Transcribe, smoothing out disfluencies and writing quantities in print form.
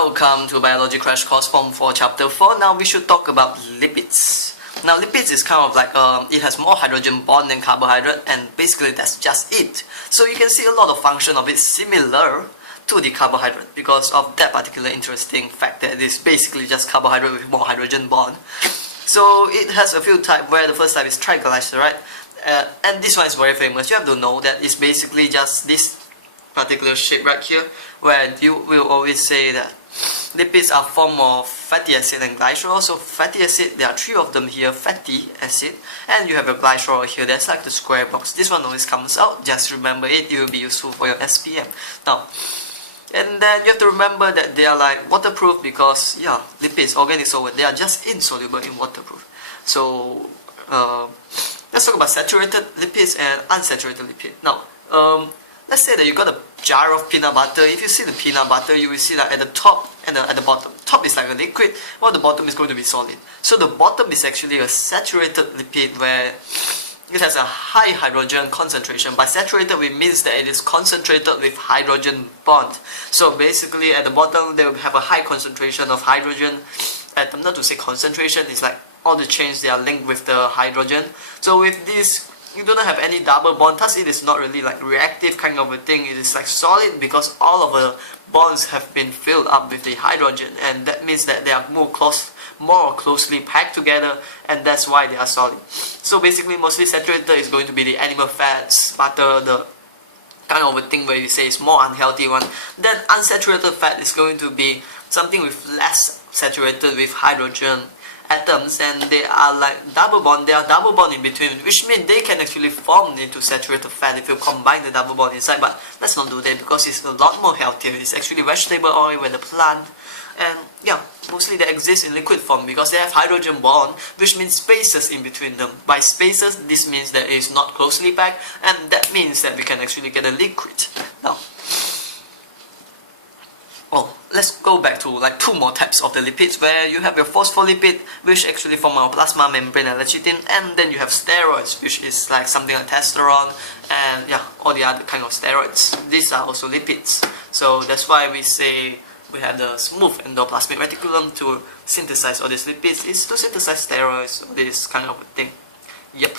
Welcome to Biology Crash Course Form 4 Chapter 4. Now we should talk about lipids. Now lipids is kind of like, it has more hydrogen bond than carbohydrate, and basically that's just it. So you can see a lot of function of it similar to the carbohydrate because of that particular interesting fact that it is basically just carbohydrate with more hydrogen bond. So it has a few types where the first type is triglyceride, and this one is very famous. You have to know that it's basically just this particular shape right here, where you will always say that lipids are form of fatty acid and glycerol. So fatty acid, there are three of them here, fatty acid, and you have a glycerol here. That's like the square box. This one always comes out. Just remember it. It will be useful for your SPM. Now, and then you have to remember that they are like waterproof because lipids, organic solvent, they are just insoluble in waterproof. So let's talk about saturated lipids and unsaturated lipid. Now, let's say that you got a jar of peanut butter. If you see the peanut butter, you will see that at the top and at the bottom. Top is like a liquid, while the bottom is going to be solid. So the bottom is actually a saturated lipid where it has a high hydrogen concentration. By saturated, it means that it is concentrated with hydrogen bond. So basically at the bottom, they will have a high concentration of hydrogen atom. Not to say concentration, it's like all the chains, they are linked with the hydrogen. So with this, you don't have any double bond, thus it is not really like reactive kind of a thing. It is like solid because all of the bonds have been filled up with the hydrogen, and that means that they are more closely packed together, and that's why they are solid. So basically mostly saturated is going to be the animal fats, butter, the kind of a thing where you say it's more unhealthy one. Then unsaturated fat is going to be something with less saturated with hydrogen atoms, and they are like double bond. They are double bond in between, which means they can actually form into saturated fat if you combine the double bond inside. But let's not do that because it's a lot more healthier. It's actually vegetable oil with the plant, and mostly they exist in liquid form because they have hydrogen bond, which means spaces in between them. By spaces, this means that it is not closely packed, and that means that we can actually get a liquid. Now, let's go back to like two more types of the lipids, where you have your phospholipid, which actually form our plasma membrane and lecithin, and then you have steroids, which is like something like testosterone and all the other kind of steroids. These are also lipids. So that's why we say we have the smooth endoplasmic reticulum to synthesize all these lipids, is to synthesize steroids or this kind of thing. Yep.